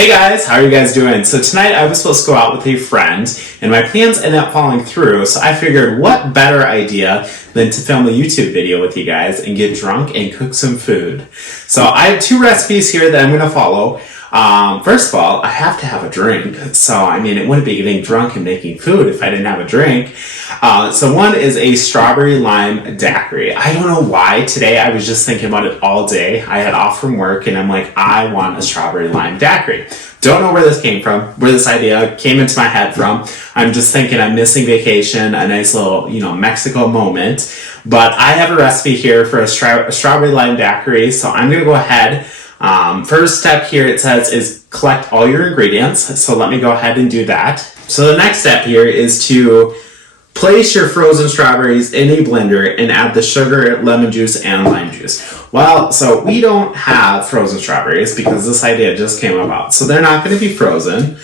Hey guys, how are you guys doing? So tonight I was supposed to go out with a friend and my plans ended up falling through, so I figured what better idea than to film a YouTube video with you guys and get drunk and cook some food. So I have two recipes here that I'm going to follow. First of all, I have to have a drink. So, I mean, it wouldn't be getting drunk and making food if I didn't have a drink. So one is a strawberry lime daiquiri. I don't know why today I was just thinking about it all day. I had off from work and I'm like, I want a strawberry lime daiquiri. Don't know where this came from, where this idea came into my head from. I'm just thinking I'm missing vacation, a nice little, Mexico moment. But I have a recipe here for a strawberry lime daiquiri. So I'm going to go ahead. First step here, it says, is collect all your ingredients. So let me go ahead and do that. So the next step here is to place your frozen strawberries in a blender and add the sugar, lemon juice, and lime juice. Well, so we don't have frozen strawberries because this idea just came about. So they're not going to be frozen.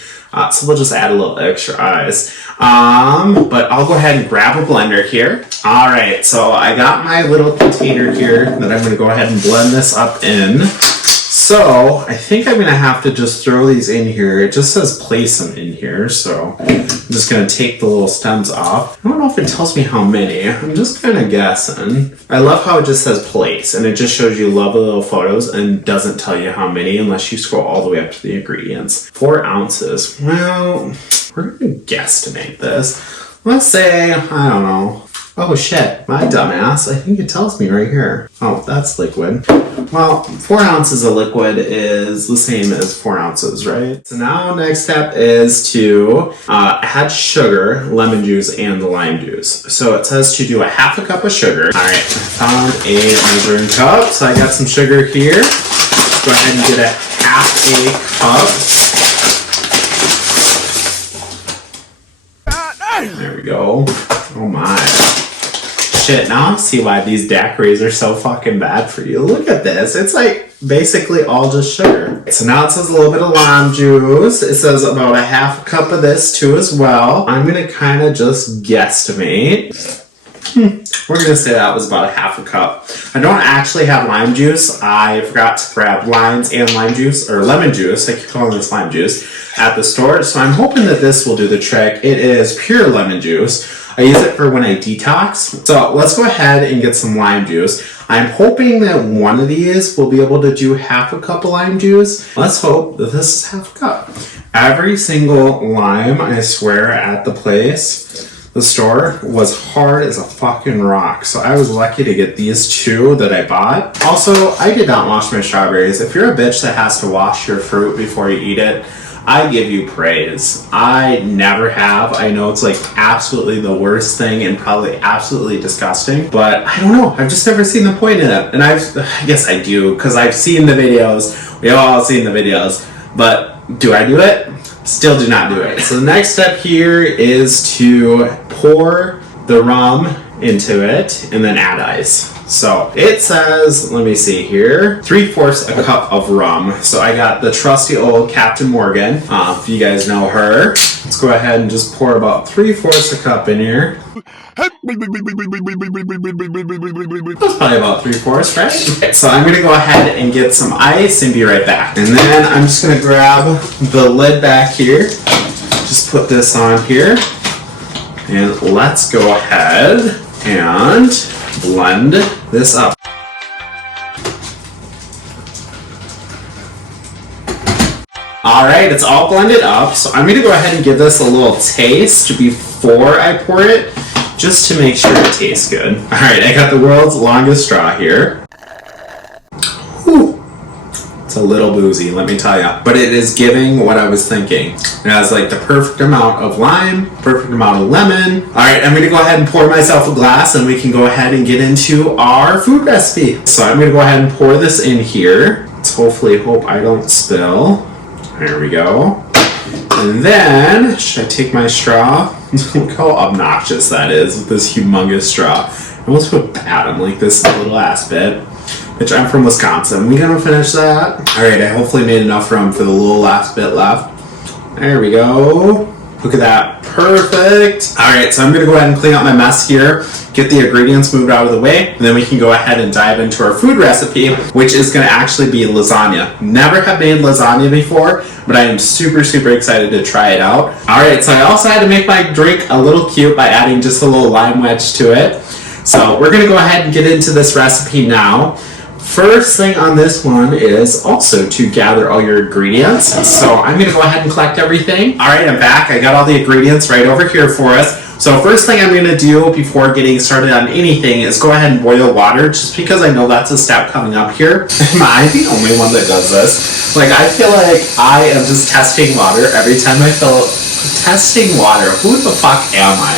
So we'll just add a little extra ice. But I'll go ahead and grab a blender here. All right, so I got my little container here that I'm going to go ahead and blend this up in. So I think I'm going to have to just throw these in here. It just says place them in here. So I'm just going to take the little stems off. I don't know if it tells me how many. I'm just kind of guessing. I love how it just says place and it just shows you lovely little photos and doesn't tell you how many unless you scroll all the way up to the ingredients. 4 ounces. Well, we're going to guesstimate this. Let's say, I don't know. Oh shit, my dumbass. I think it tells me right here. Oh, that's liquid. Well, 4 ounces of liquid is the same as 4 ounces, right? So now next step is to add sugar, lemon juice, and the lime juice. So it says to do a half a cup of sugar. All right, I found a measuring cup. So I got some sugar here. Go ahead and get a half a cup. There we go. Oh my. Shit, now I see why these daiquiris are so fucking bad for you. Look at this. It's like basically all just sugar. So now it says a little bit of lime juice. It says about a half a cup of this too as well. I'm going to kind of just guesstimate. We're going to say that was about a half a cup. I don't actually have lime juice. I forgot to grab limes and lime juice, or lemon juice. I keep calling this lime juice at the store. So I'm hoping that this will do the trick. It is pure lemon juice. I use it for when I detox. So let's go ahead and get some lime juice. I'm hoping that one of these will be able to do half a cup of lime juice. Let's hope that this is half a cup. Every single lime, I swear, at the place, the store, was hard as a fucking rock. So I was lucky to get these two that I bought. Also, I did not wash my strawberries. If you're a bitch that has to wash your fruit before you eat it, I give you praise. I never have. I know it's like absolutely the worst thing and probably absolutely disgusting, but I don't know. I've just never seen the point in it. And I guess I do because I've seen the videos. We've all seen the videos, but do I do it? Still do not do it. So the next step here is to pour the rum into it and then add ice. So it says, let me see here, 3/4 a cup of rum. So I got the trusty old Captain Morgan. If you guys know her, let's go ahead and just pour about 3/4 a cup in here. That's probably about 3/4, right? Okay, so I'm gonna go ahead and get some ice and be right back. And then I'm just gonna grab the lid back here. Just put this on here. And let's go ahead and blend this up. All right, it's all blended up. So I'm gonna go ahead and give this a little taste before I pour it, just to make sure it tastes good. All right, I got the world's longest straw here. Whew. It's a little boozy, let me tell you. But it is giving what I was thinking. It has like the perfect amount of lime, perfect amount of lemon. All right, I'm gonna go ahead and pour myself a glass and we can go ahead and get into our food recipe. So I'm gonna go ahead and pour this in here. Let's hopefully hope I don't spill. There we go. And then, should I take my straw? Look how obnoxious that is with this humongous straw. I almost feel bad. I'm like this little ass bit. Which I'm from Wisconsin. We gonna finish that? All right, I hopefully made enough room for the little last bit left. There we go. Look at that, perfect. All right, so I'm gonna go ahead and clean up my mess here. get the ingredients moved out of the way, and then we can go ahead and dive into our food recipe, which is going to actually be lasagna. Never have made lasagna before, but I am super, super excited to try it out. Alright, so I also had to make my drink a little cute by adding just a little lime wedge to it. So we're going to go ahead and get into this recipe now. First thing on this one is also to gather all your ingredients. So I'm going to go ahead and collect everything. Alright, I'm back. I got all the ingredients right over here for us. So first thing I'm going to do before getting started on anything is go ahead and boil water, just because I know that's a step coming up here. Am I the only one that does this? Like, I feel like I am just testing water every time I fill... Testing water? Who the fuck am I?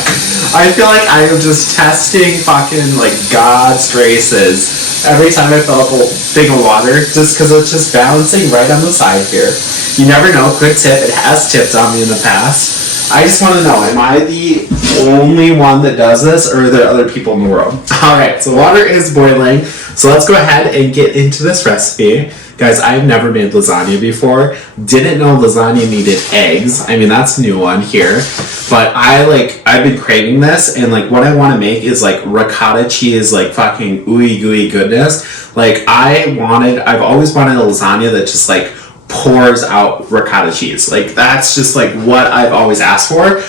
I feel like I am just testing fucking, like, God's graces every time I fill up a thing of water, just because it's just balancing right on the side here. You never know. Quick tip, it has tipped on me in the past. I just want to know, am I the only one that does this, or are there other people in the world? Alright, so water is boiling, so let's go ahead and get into this recipe. Guys, I've never made lasagna before. Didn't know lasagna needed eggs. I mean, that's a new one here. But I've been craving this, and like what I want to make is like ricotta cheese, like fucking ooey gooey goodness. Like I've always wanted a lasagna that just like pours out ricotta cheese. Like that's just like what I've always asked for.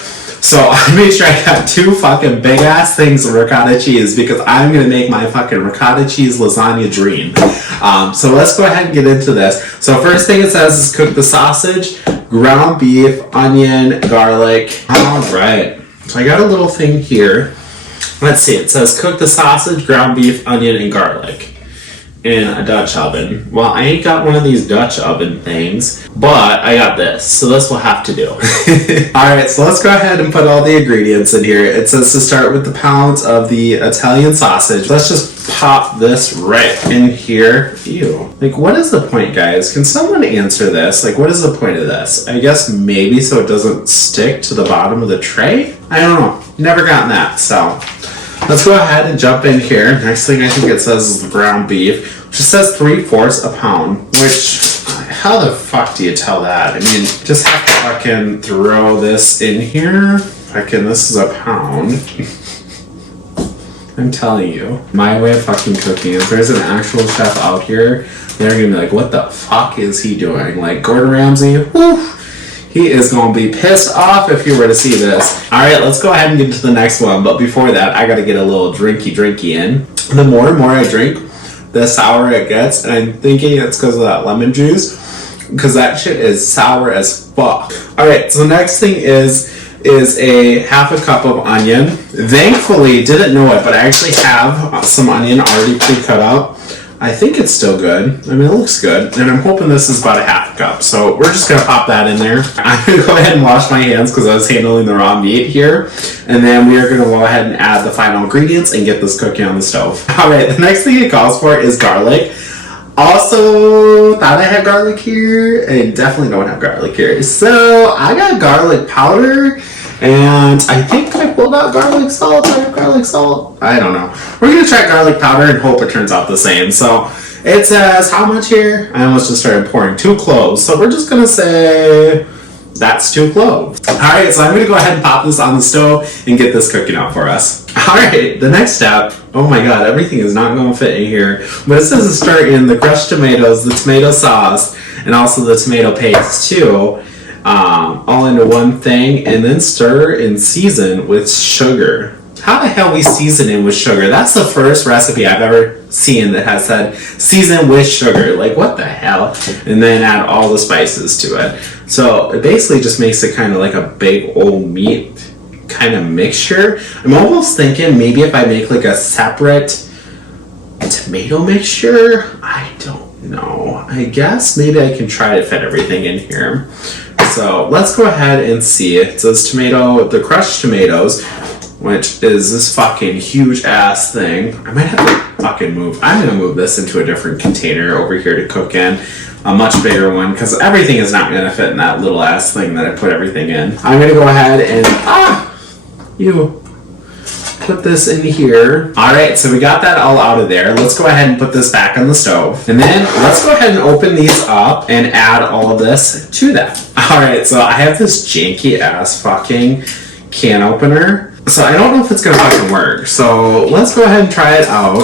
So I made sure I got 2 fucking big ass things of ricotta cheese, because I'm gonna make my fucking ricotta cheese lasagna dream. So let's go ahead and get into this. So first thing it says is cook the sausage, ground beef, onion, garlic. Alright, so I got a little thing here. Let's see, it says cook the sausage, ground beef, onion, and garlic in a Dutch oven. Well, I ain't got one of these Dutch oven things, but I got this, so this will have to do. Alright, so let's go ahead and put all the ingredients in here. It says to start with the pounds of the Italian sausage. Let's just pop this right in here. Ew. Like, what is the point, guys? Can someone answer this? Like, what is the point of this? I guess maybe so it doesn't stick to the bottom of the tray? I don't know. Never gotten that, so... Let's go ahead and jump in here. Next thing I think it says is the ground beef, which says 3/4 a pound, which, how the fuck do you tell that? I mean, just have to fucking throw this in here. Fucking, this is a pound. I'm telling you, my way of fucking cooking, if there's an actual chef out here, they're gonna be like, what the fuck is he doing? Like, Gordon Ramsay, whew. He is going to be pissed off if you were to see this. Alright, let's go ahead and get to the next one. But before that, I got to get a little drinky in. The more and more I drink, the sourer it gets. And I'm thinking it's because of that lemon juice, because that shit is sour as fuck. Alright, so the next thing is a 1/2 cup of onion. Thankfully, didn't know it, but I actually have some onion already pre-cut up. I think it's still good. I mean, it looks good. And I'm hoping this is about a 1/2 cup. So we're just going to pop that in there. I'm going to go ahead and wash my hands because I was handling the raw meat here. And then we are going to go ahead and add the final ingredients and get this cooking on the stove. Alright, the next thing it calls for is garlic. Also, thought I had garlic here. I definitely don't have garlic here. So I got garlic powder. And I think I pulled out garlic salt. I have garlic salt. I don't know. We're going to try garlic powder and hope it turns out the same. So it says how much here? I almost just started pouring 2 cloves. So we're just going to say that's 2 cloves. Alright, so I'm going to go ahead and pop this on the stove and get this cooking out for us. Alright, the next step. Oh my god, everything is not going to fit in here. But it says to start in the crushed tomatoes, the tomato sauce, and also the tomato paste too. All into one thing, and then stir and season with sugar. How the hell we season it with sugar? That's the first recipe I've ever seen that has said season with sugar. Like, what the hell? And then add all the spices to it. So it basically just makes it kind of like a big old meat kind of mixture. I'm almost thinking maybe if I make like a separate tomato mixture, I don't know. I guess maybe I can try to fit everything in here. So let's go ahead and see. It says the crushed tomatoes, which is this fucking huge ass thing. I might have to fucking move. I'm going to move this into a different container over here to cook in. A much bigger one, because everything is not going to fit in that little ass thing that I put everything in. I'm going to go ahead and put this in here. Alright, so we got that all out of there. Let's go ahead and put this back on the stove. And then let's go ahead and open these up and add all of this to them. Alright, so I have this janky ass fucking can opener. So I don't know if it's gonna fucking work. So let's go ahead and try it out.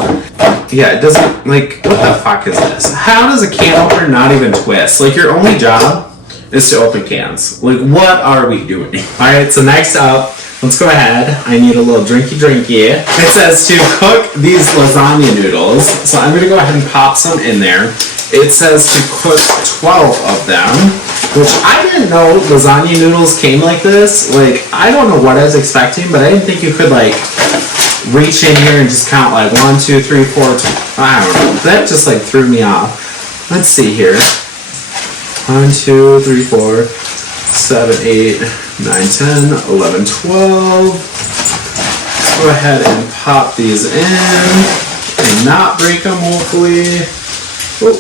Yeah, it doesn't, like, what the fuck is this? How does a can opener not even twist? Like, your only job is to open cans. Like, what are we doing? Alright, so next up, let's go ahead. I need a little drinky. It says to cook these lasagna noodles. So I'm gonna go ahead and pop some in there. It says to cook 12 of them, which I didn't know lasagna noodles came like this. Like, I don't know what I was expecting, but I didn't think you could, like, reach in here and just count, like, 1, 2, 3, 4, I don't know. That just, like, threw me off. Let's see here. 1, 2, 3, 4, 7, 8, 9, 10, 11, 12. Let's go ahead and pop these in and not break them, hopefully. Oh,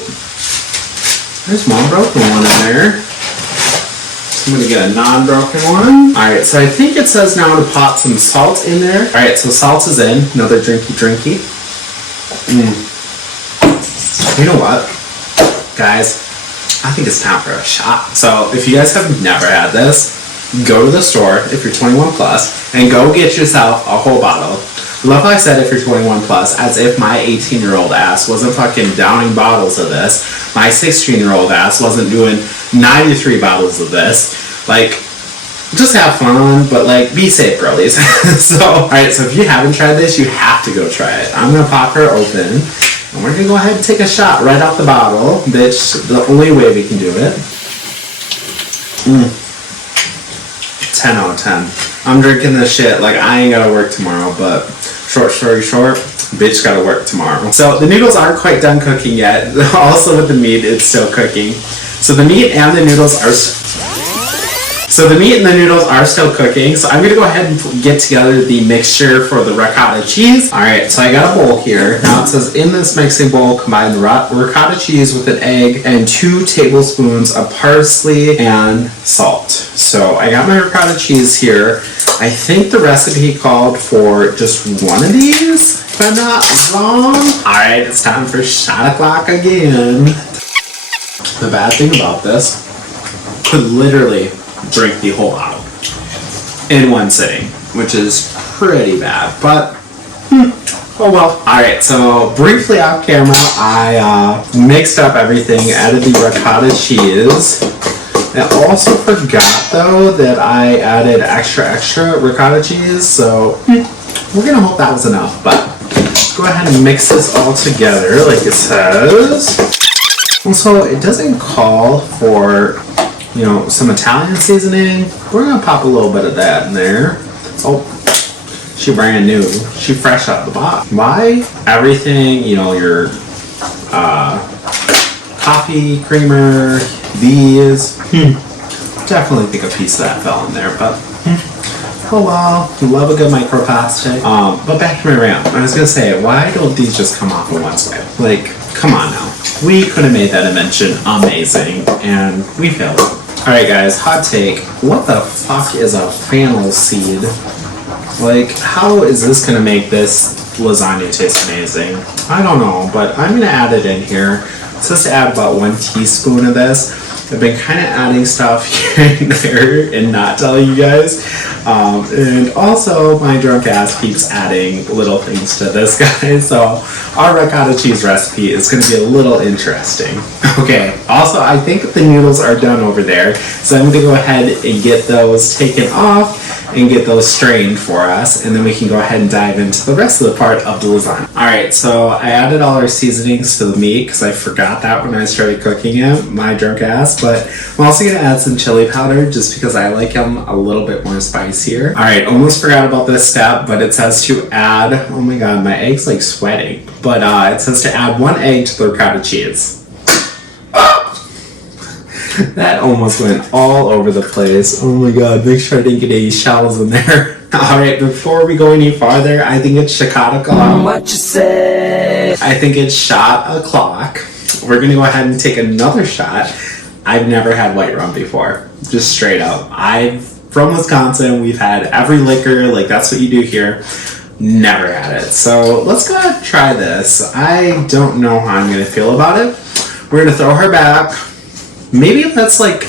there's one broken one in there. So I'm gonna get a non-broken one. Alright, so I think it says now to pop some salt in there. Alright, so salt is in. Another drinky. You know what, guys? I think it's time for a shot. So if you guys have never had this, go to the store if you're 21 plus and go get yourself a whole bottle. Love how I said if you're 21 plus, as if my 18-year-old ass wasn't fucking downing bottles of this. My 16-year-old ass wasn't doing 93 bottles of this. Like, just have fun, but like, be safe, girlies. So, alright, so if you haven't tried this, you have to go try it. I'm gonna pop her open. And we're gonna go ahead and take a shot right out the bottle, bitch. The only way we can do it. 10 out of 10. I'm drinking this shit like I ain't gotta work tomorrow, but short story short, bitch gotta work tomorrow. So the noodles aren't quite done cooking yet. Also with the meat, it's still cooking. So the meat and the noodles are still cooking. So I'm gonna go ahead and get together the mixture for the ricotta cheese. Alright, so I got a bowl here. Now it says in this mixing bowl, combine the ricotta cheese with an egg and 2 tablespoons of parsley and salt. So I got my ricotta cheese here. I think the recipe called for just one of these, if I'm not wrong. Alright, it's time for shot o'clock again. The bad thing about this, could literally drink the whole bottle in one sitting, which is pretty bad, but oh well. Alright, so briefly off camera, I mixed up everything, added the ricotta cheese. I also forgot though that I added extra ricotta cheese, so we're gonna hope that was enough, but go ahead and mix this all together like it says. Also, it doesn't call for, you know, some Italian seasoning. We're gonna pop a little bit of that in there. Oh, she brand new. She fresh out the box. Why everything, you know, your coffee creamer, these, definitely think a piece of that fell in there, but oh well, love a good microplastic. But back to my rant. I was gonna say, why don't these just come off in one swipe? Like, come on now. We could have made that invention amazing, and we failed. Alright guys, hot take. What the fuck is a fennel seed? Like, how is this gonna make this lasagna taste amazing? I don't know, but I'm gonna add it in here. It says to add about 1 teaspoon of this. I've been kind of adding stuff here and there and not telling you guys. And also, my drunk ass keeps adding little things to this, guys. So, our ricotta cheese recipe is going to be a little interesting. Okay, also, I think the noodles are done over there. So, I'm going to go ahead and get those taken off and get those strained for us, and then we can go ahead and dive into the rest of the part of the lasagna. Alright, so I added all our seasonings to the meat because I forgot that when I started cooking it, my drunk ass, but I'm also going to add some chili powder just because I like them a little bit more spicier. Alright, almost forgot about this step, but it says to add, oh my god, my egg's like sweating, but it says to add 1 egg to the ricotta cheese. That almost went all over the place. Oh my god, make sure I didn't get any shells in there. Alright, before we go any farther, I think it's shot o'clock. What you say? I think it's shot o'clock. We're gonna go ahead and take another shot. I've never had white rum before. Just straight up. I'm from Wisconsin. We've had every liquor, like that's what you do here. Never had it. So let's go ahead and try this. I don't know how I'm gonna feel about it. We're gonna throw her back. Maybe let's like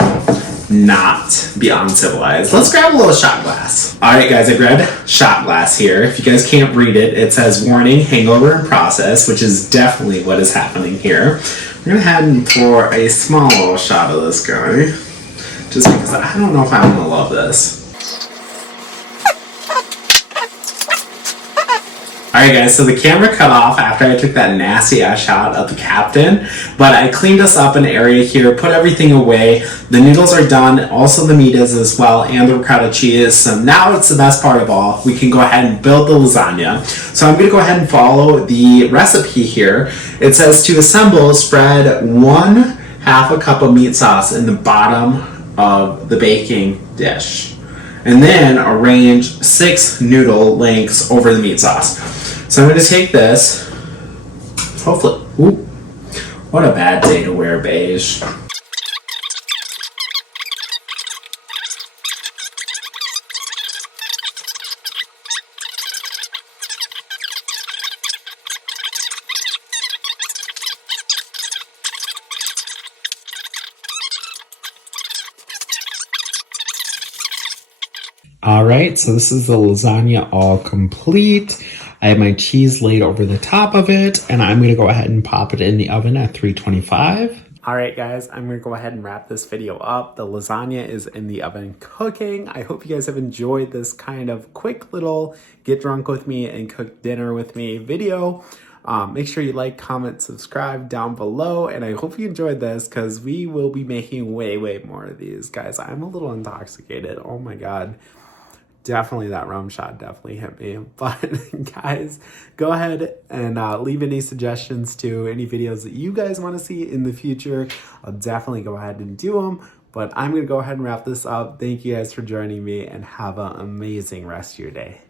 not be uncivilized. Let's grab a little shot glass. All right, guys, I grabbed shot glass here. If you guys can't read it, it says warning, hangover in process, which is definitely what is happening here. We're gonna head and pour a small little shot of this guy, just because I don't know if I'm gonna love this. Alright guys, so the camera cut off after I took that nasty ass shot of the captain, but I cleaned us up an area here, put everything away. The noodles are done, also the meat is as well, and the ricotta cheese. So now it's the best part of all. We can go ahead and build the lasagna. So I'm going to go ahead and follow the recipe here. It says to assemble, spread 1/2 cup of meat sauce in the bottom of the baking dish. And then arrange 6 noodle lengths over the meat sauce. So I'm going to take this, hopefully, ooh, what a bad day to wear beige. All right, so this is the lasagna all complete. I have my cheese laid over the top of it, and I'm gonna go ahead and pop it in the oven at 325. All right, guys, I'm gonna go ahead and wrap this video up. The lasagna is in the oven cooking. I hope you guys have enjoyed this kind of quick little get drunk with me and cook dinner with me video. Make sure you like, comment, subscribe down below, and I hope you enjoyed this because we will be making way more of these. Guys, I'm a little intoxicated. Oh my God. Definitely that rum shot definitely hit me. But guys, go ahead and leave any suggestions to any videos that you guys want to see in the future. I'll definitely go ahead and do them. But I'm going to go ahead and wrap this up. Thank you guys for joining me and have an amazing rest of your day.